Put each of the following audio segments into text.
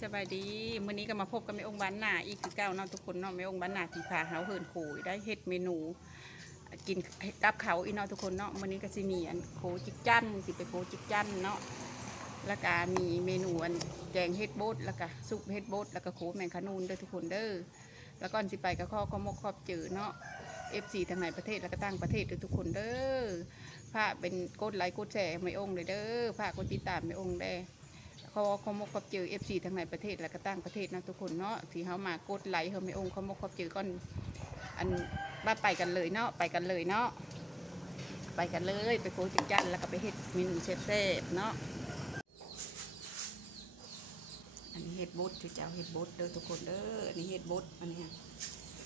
สบายดีมื้อนี้ก็มาพบกับแม่องค์บ้านหน้าอีกคือเก่าเนาะทุกคนเนาะแม่องค์บ้านหน้าที่พาเฮาเฮินโขยได้เฮ็ดเมนู กินกับเขาอีเนาะทุกคนเนาะมื้อนี้ก็สิมีอันโคจิกจั่นสิไปโคจิกจั่นเนาะแล้วก็มีเมนูอันแกงเฮ็ดโบดแล้วก็ซุปเฮ็ดโบดแล้วก็โคแมงขนูนเด้อทุกคนเด้อแล้วก่อนสิไปก็ข้อก็มกขอบจือเนาะ FC ทางไหนประเทศแล้วก็ต่างประเทศเด้อทุกคนเด้อพาเป็นกดไลค์กดแชร์ไม่องเลยเด้อพากดติดตามไม่องได้ ขาเขามกขอบเจอเอฟซีทั้งในประเทศและก็ต่างประเทศนะทุกคนเนาะที่เขามากดไลค์เขาไม่องค์เขามกขอบเจอก่อนอันบ้าไปกันเลยเนาะไปกันเลยเนาะไปกันเลยไปโคจิจันแล้วก็ไปเฮ็ดเมนูเชฟเซ่บๆเนาะอันนี้เฮ็ดบดที่เจ้าเฮ็ดบดเด้อทุกคนเด้ออันนี้เฮ็ดบดอันนี้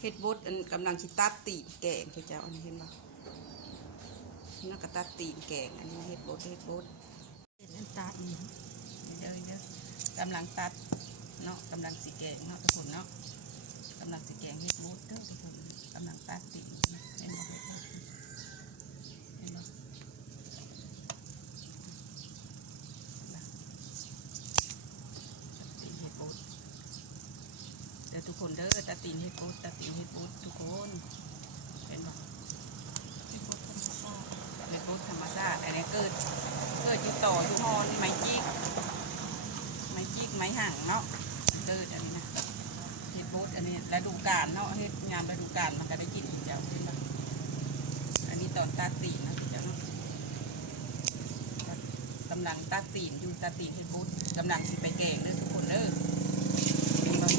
เฮ็ดบดอันกำลังชิตัดตีนแกงที่เจ้าอันนี้เห็นบ่นักตัดตีนแกงอันนี้เฮ็ดบดเฮ็ดบดเป็นน้ำต เยอะเยอะกำลังตัดเนาะกำลังสีแกงเนาะทุกคนเนาะกำลังสีแกงเฮ็ดบูดเด้อทุกคนกำลังตัดติ่งเห็นไหมบ่เห็นบ่ตัดติ่งเฮ็ดบูดเด้อทุกคนเด้อตัดติ่งเฮ็ดบูดตัดติ่งเฮ็ดบูดทุกคนเห็นบ่ เป็นบทธรรมชาติ เฮ็ดบูดธรรมชาติอันนี้เกิดเกิดอยู่ต่ออยู่ฮอนไม้จิก ไม้จิกไม้ห่างเนาะเดินอันนี้นะเฮ็ดบูดอันนี้ฤดูกาลเนาะเฮ็ดยามฤดูกาลมันก็ได้กินอีกแล้วเห็นปะอันนี้ตอนตาตีนนะพี่เจ้าเนาะกำลัง ตาตีนอยู่ตาตีนเฮ็ดบูดกำลังสิไปแกงเด้อทุกคนเด้อเห็นปะง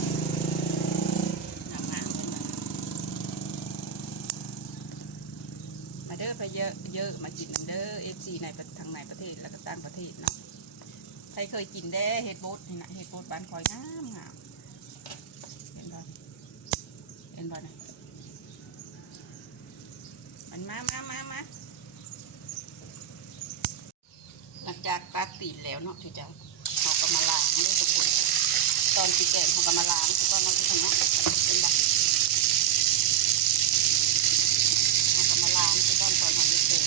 มาเด้อไปเยอะเยอะมากินนเด้อเอฟซีในทางในประเทศแล้วก็ต่างประเทศเนาะใครเคยกินแด้เห็ดบดนี่นะเห็ดบดบ้านคอยงามงามเห็นบ่เห็นบ่นะมันมามามามาหลังจาก ตีนแล้วเนาะที่จ้าเขาก็มาล้างด้วยทุกคนตอนตีแกงเขาก็มาล้างทุกคนเนาะทุกคนเนาะเห็นบ่เขาก็มาล้างทุกคนตอนทำเสร็จ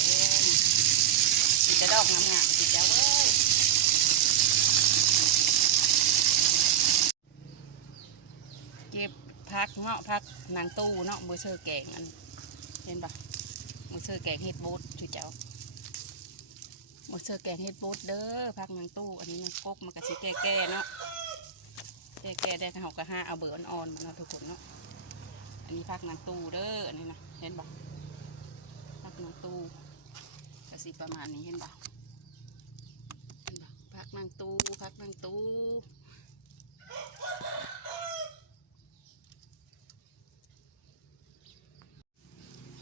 มีแต่ดอกงามๆที่เจ้าเว้ยเก็บพักเนาะพักนางตู้เนาะมือเชือแกงอันเห็นปะมือเชือแกงเฮ็ดบูดที่เจ้า มือเชอแกงเฮ็ดบูดเด้อพักนางตู้ อันนี้นะกกมันก็สิแก่ๆเนาะแก่ๆได้ก็เขาก็ห้าเอาเบอร์อ่อนๆมาเนาะทุกคนเนาะอันนี้พักนางตู้เด้ออันนี้นะเห็นปะพักนางตู้ก็สิประมาณนี้เห็นปะเห็นปะพักนางตู้พักนางตู้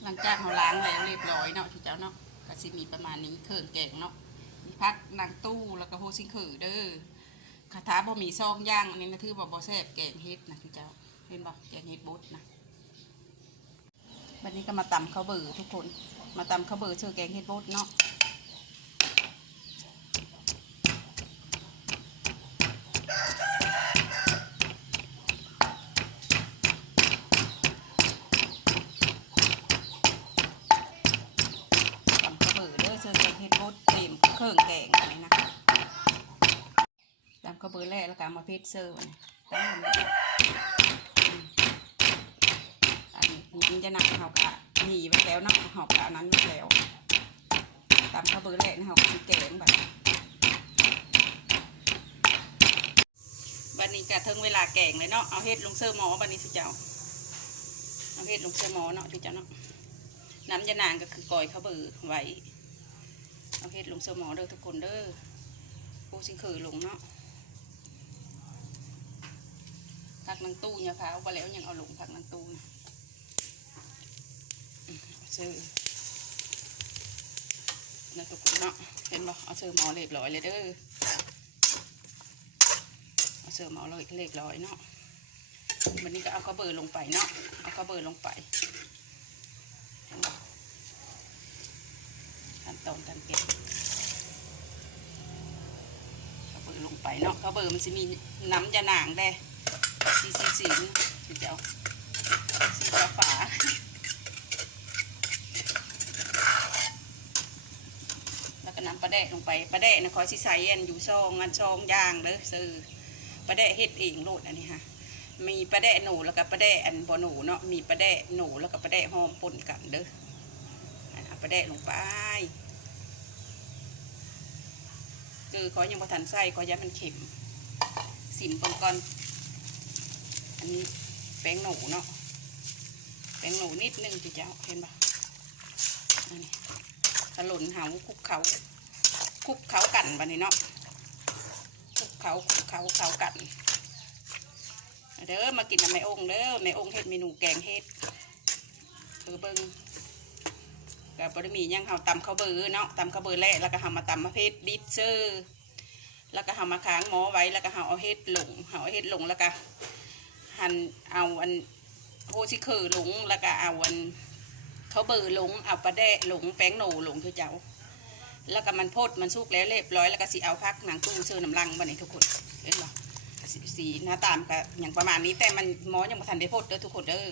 หลังจากเราล้างแล้วเรียบร้อยเนาะที่เจ้าเนาะ สิมีประมาณนี้เครื่องแกงเนาะมีพักนางตู้แล้วก็โฮซิงคือเด้อคาถาบ่มีซองย่างอันนี้นะทือบ่บ่แซ่บแกงเฮ็ดนะที่เจ้าเห็นบ่แกงเฮ็ดบดนะวันนี้ก็มาตำข้าวเบื่อทุกคน มาตำข้าวเบื่อเชื่อแกงเฮ็ดบดเนาะตำข้าวเบื่อเด้อเชื่อแกงเฮ็ดบดเต็มเครื่องแกงอันนี้นะตำ ข้าวเบื่อแรกแล้วก็เอามาเพชรเซอร์นี่ตั้งอันนี้จะหนักเฮากะหนีไปแล้วเนาะเฮากะอันนั้นไปแล้วตำข้าวเบื่อแรกนี่เฮาก็สิแกงแบบวันนี้ก็ถึงเวลาแกงเลยเนาะเอาเฮ็ดลงเสื้อหมอวันนี้สิเจ้าเอาเฮ็ดลงเสื้อหมอเนาะที่เจ้าเนาะน้ำยานางก็คือกอยเขาเบือไว้เอาเฮ็ดลงเสมอเด้อทุกคนเด้อปูสิงคือลงเนาะ ผักนางตู้เนี่ยพาเอาไปแล้วยังเอาลงผักนางตู้นะเอาซื้อนะทุกคนเนาะเห็นบ่เอาเสื้อหมอเรียบร้อยเลยเด้อเอาเสื้อหมอเลยเรียบร้อยเนาะวันนี้ก็เอากระเบือลงไปเนาะเอากระเบือลงไปขั้นตอนการเก็บข้าวเบอร์ลงไปเนาะข้าวเบอร์มันจะมีน้ำยาหนางได้ สีสีสีสีเจ้าสีฟ้าฝาแล้วก็น้ำปลาแดะลงไปปลาแดะนะคอยสิใส่อันอยู่ซองอันซองย่างเด้อซื้อปลาแดะเฮ็ดเองโลดอันนี้ค่ะมีปลาแดะหนูแล้วก็ปลาแดะอันบ่หนูเนาะมีปลาแดะหนูแล้วก็ปลาแดะหอมป่นกันเด้อเอาปลาแดะลงไปคือขอยังบ่ทันใส่ขอย้ามันเค็มสิมเบิ่งก่อน อันนี้แป้งหนูเนาะแป้งหนูนิดนึงจิเจ้าเห็นปะอันนี้ขลุนเหาคุกเขาคุกเขากันบันนี้เนาะคุกเขาคุกเขาเขากันเด้อมากินน้ำไม่องเด้อไม่องเฮ็ดเมนูแกงเฮ็ดเออเบิ้งกับบะหมี่ยังเฮาตำข้าวเบอร์เนาะตำข้าวเบอร์แรกแล้วก็เฮามาตำมะเพ็ดดิเซอร์แล้วก็เฮามาค้างหม้อไว้แล้วก็เฮาเอาเฮ็ดลงเฮาเอาเฮ็ดลงแล้วก็ หั่นเอาอันโฮชิเคอร์ลงแล้วก็เอาอันเขาเบอร์ลงเอาปลาแดะลงแป้งโหนลงคือเจ้า แล้วก็มันพดมันสุกแล้วเรียบร้อยแล้วก็สีเอาพักหนังตู้เชื่อน้ำลังบันนี้ทุกคนเห็นปะสีสีหน้าตามก็อย่างประมาณนี้แต่มันหมอยังไม่ทันได้พดเด้อทุกคนเด้อ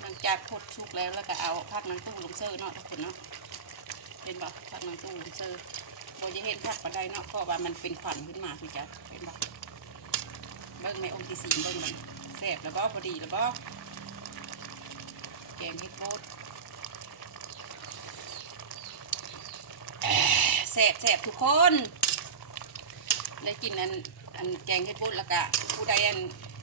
หลังจากพดสุกแล้วแล้วก็เอาพักหนังตู้ลงเชื่อเนาะทุกคนเนาะเห็นปะพักหนังตู้ลงเชื่อโบจะเห็นพักปลาได้เนาะเพราะว่ามันเป็นขวัญขึ้นมาคือจ้ะเห็นปะ เบิ้งในองค์ที่สีเบิ้งมันแซ่บแล้วก็พอดีแล้วก็แกงเห็ดโบดแอะแซ่บแซ่บทุกคนได้กินอันอันแกงเห็ดโบดแล้วก็ผู้ใดอัน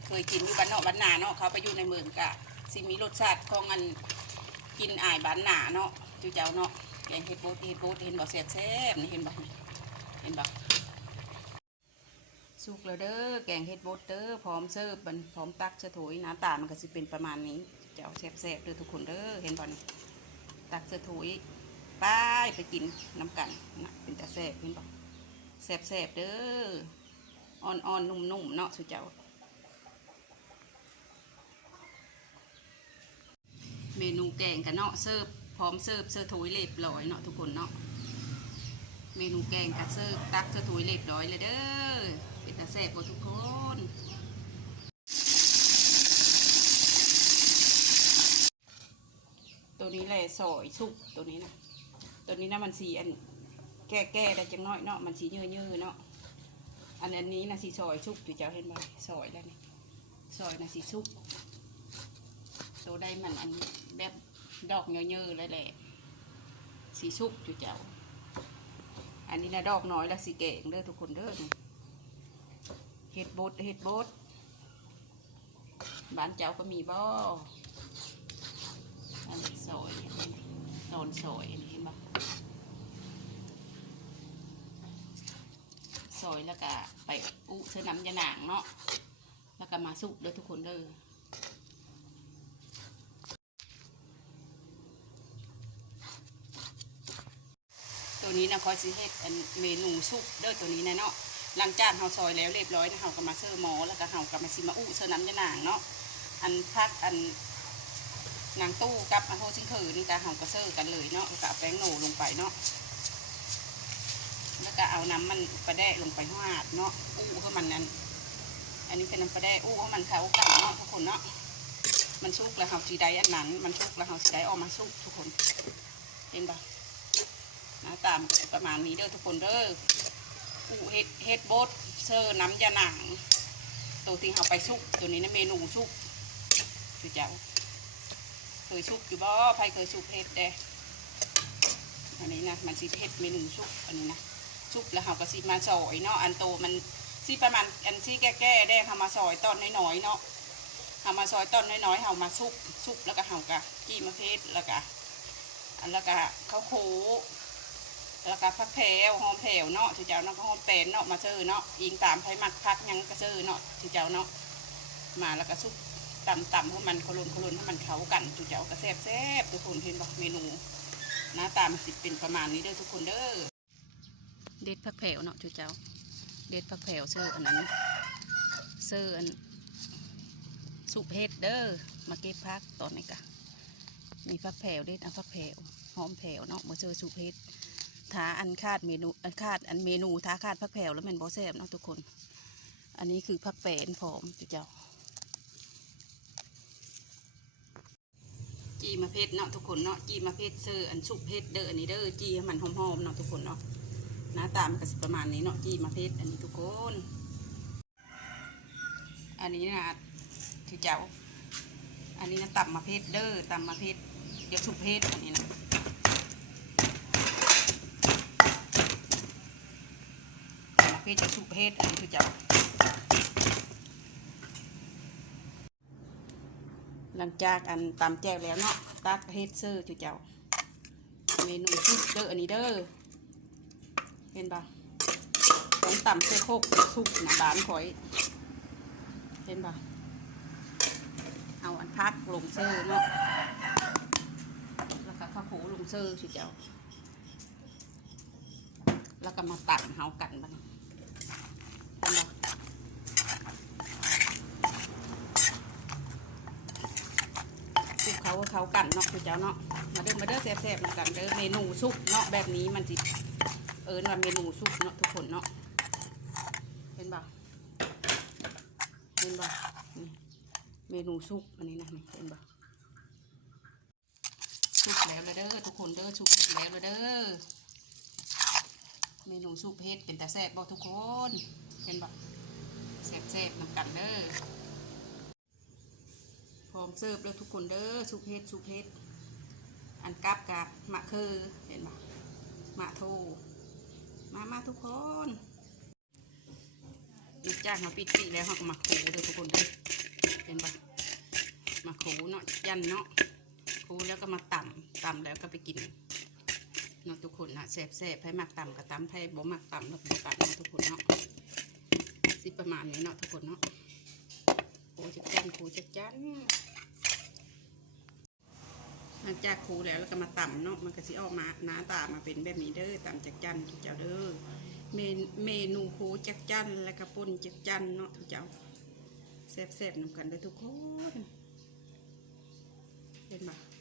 เคยกินอยู่บ้านนอกบ้านนาเนาะเขาไปอยู่ในเมืองกะสิมีรสชาติของอันกินอายบ้านนาเนาะจูเจ้าเนาะแกงเห็ดโบดเห็ดโบดเห็นบ่แซ่บแซ่บนี่เห็นบ่เห็นบ่ สุกแล้วเด้อแกงเฮ็ดบดเด้อพร้อมเสิร์ฟบันพร้อมตักสะโถยหน้าตามันก็สิเป็นประมาณนี้เจ้าแซ่บๆเด้อทุกคนเด้อเห็นบ่นี่ตักสะโถยไป้ายไปกินน้ำกันนะเป็นตาแซ่บเห็นบ่แซ่บๆเด้ออ่อนๆนุ่มๆเนาะสุเจ้าเมนูแกงกันเนาะเสิร์ฟพร้อมเสิร์ฟเสิร์ฟโถยเรียบร้อยเนาะทุกคนเนาะเมนูแกงกระเซิร์ฟตักเสถุยเรียบร้อยเลยเด้อ เป็นตาแซ่บหมดทุกคนตัวนี้แหละซอยสุกตัวนี้นะตัวนี้นะมันสีอันแก้แก้ได้จังน้อยเนาะมันสีเยื่อเยื่อๆเนาะอันอันนี้นะสีซอยสุกอยู่เจ้าเห็นไหมซอยแล้วนี่ซอยนะสีสุกตัวได้มันอันแบบดอกเยื่อๆเลยแหละสีสุกอยู่เจ้าอันนี้นะดอกน้อยและสีแกงเด้อทุกคนเด้อ เห็ดบดเห็ดบดบ้านเจ้าก็มีบ่อันนี้ซอยอันนี้ตอนซอยอันนี้เห็นบ่ซอยแล้วก็ไปอุเสื้อน้ำยาหนางเนาะแล้วก็มาสุกเด้อทุกคนเด้อตัวนี้นะคอยสิเฮ็ดอันเมนูซุปเด้อตัวนี้นะเนาะ หลังจากเฮาซอยแล้วเรียบร้อยนะเฮาก็มาเสิร์หมอแล้วก็เฮาก็มาสิมาอู้เสิร์น้ำยะนางเนาะอันพักอันนางตู้กับอันโฮซิงคือนี่ก็เฮาก็เสิร์กันเลยเนาะแล้วก็เอาแป้งโหนลงไปเนาะแล้วก็เอาน้ำมันปลาแดะลงไปหวาดเนาะอู้ให้มันนั้น อันนี้เป็นน้ำปลาแดะอู้ให้มันเขากันเนาะทุกคนเนาะมันสุกแล้วเฮาสิได้อันนั้น มันสุกแล้วเฮาสิได้ออกมาสุกทุกคนเห็นปะหน้าตามประมาณนี้เด้อทุกคนเด้อูเฮ็ดเฮ็ดโบดเซอร์น้ำยาหนังตัวที่เอาไปซุกตัวนี้นะเมนูซุกคือเจ้าเคยซุกอยู่บ่ใครเคยซุกเฮ็ดเด้อันนี้นะมันสิเฮ็ดเมนูซุกอันนี้นะซุกแล้วเราก็สิมาซอยเนาะอันโตมันสิประมาณอันสิแก่ๆได้เฮามาซอยตอนน้อยๆเนาะเฮามาซอยตอนน้อยๆเฮามาซุกซุกแล้วก็เฮาก็กี้มะเขือแล้วก็อันแล้วก็ข้าวโค แล้วก็พักแผวหอมแผวเนาะที่เจ้าเนาะก็หอมแปนเนาะมาเจอเนาะยิงตามไผมักพักยังก็เจอเนาะที่เจ้าเนาะมาแล้วก็ซุปตำตำให้มันขลุนขลุนให้มันเข้ากันที่เจ้าก็แซ่บแซ่บทุกคนเห็นบอกเมนูหน้าตามสิเป็นประมาณนี้เด้อทุกคนเด้อเด็ดพักแผวเนาะที่เจ้า เด็ดพักแผวเซอร์อันนั้นเซอร์อันสุปเฮ็ดเด้อมาเก็บพักตอนนี้กะมีพักแผวเด็ดเอาพักแผวหอมแผวเนาะมาเจอสุปเฮ็ด ทาอันคาดเมนูอันคาดอันเมนูทาคาดพักแผ่วแล้วแมันบอแซบเนาะทุกคน อันนี้คือพักแปนผอมจุเจ้าจีมะเพชรเนาะทุกคนเนาะจีมะเพชรเซอร์อันชุบเพชรเด้ออันนี้เด้อจีให้มันหอมๆเนาะทุกคนเนาะหน้าตามันก็สิประมาณนี้เนาะจีมะเพชรอันนี้ทุกคน อันนี้นะถือเจ้า อันนี้นะตับมาเพชรเด้อตับมาเพชรเดี๋ยวสุกเพชรอันนี้นะ ตับมาเพชรจะสุกเพชรอันนี้ถือจ้าหลังจากอันตำแจวแล้วเนาะตักเฮ็ดเซอร์ถือเจ้า เมนูซุปเด้ออันนี้เด้อเห็นปะต้องต่ำเสื้อโคกสุกนะบ้านข่อย เห็นปะเอาอันพักลงเซอร์เนาะแล้วก็ข้าวโพดลงเซอร์สิเจ้า แล้วก็มาตักเฮากันบ้างเห็นปะซุป เขาก็เขากันเนาะสิเจ้าเนาะมาเด้อมาเด้อแซ่บๆนกันเด้อเมนูซุปเนาะแบบนี้มันสิเอิญว่าเมนูซุปเนาะทุกคนเนาะเห็นบ่เห็นบ่เมนูซุปอันนี้นะเห็นบ่ซุปแล้วเลยเด้อทุกคนเด้อซุปแล้วเลยเด้อเมนูซุปเฮ็ดเป็นแต่แซ่บบ่ทุกคน เห็นบ่แซ่บๆนำกันเด้อ พร้อมเสิร์ฟเด้อทุกคนเด้อซุปเฮ็ดซุปเฮ็ดอันกับกับมะเคือเห็นบ่มะโทมามาทุกคนนอกจากมาปิดปีแล้วเขาก็มาโขเด้อทุกคนเด้อเห็นปะมาโขเนาะยันเนาะโขแล้วก็มาต่ำต่ำแล้วก็ไปกินเนาะทุกคนนะแซ่บแซ่บให้มักต่ำกับต่ำให้บ่มักต่ำแล้วบ่ปัดเนาะทุกคนเนาะสิประมาณนี้เนาะทุกคนเนาะ จักจันขูจักจันหลังจากขูแล้วแล้วก็มาต่ำเนาะมันก็สิออกมาหน้าตามาเป็นแบบนี้เด้อต่ำจักจันทุกเจ้าเด้อเมนเมนูโหจักจันและกระปุนจักจันเนาะทุกเจ้าแซ่บๆนำกันเลยทุกคนเห็นปะ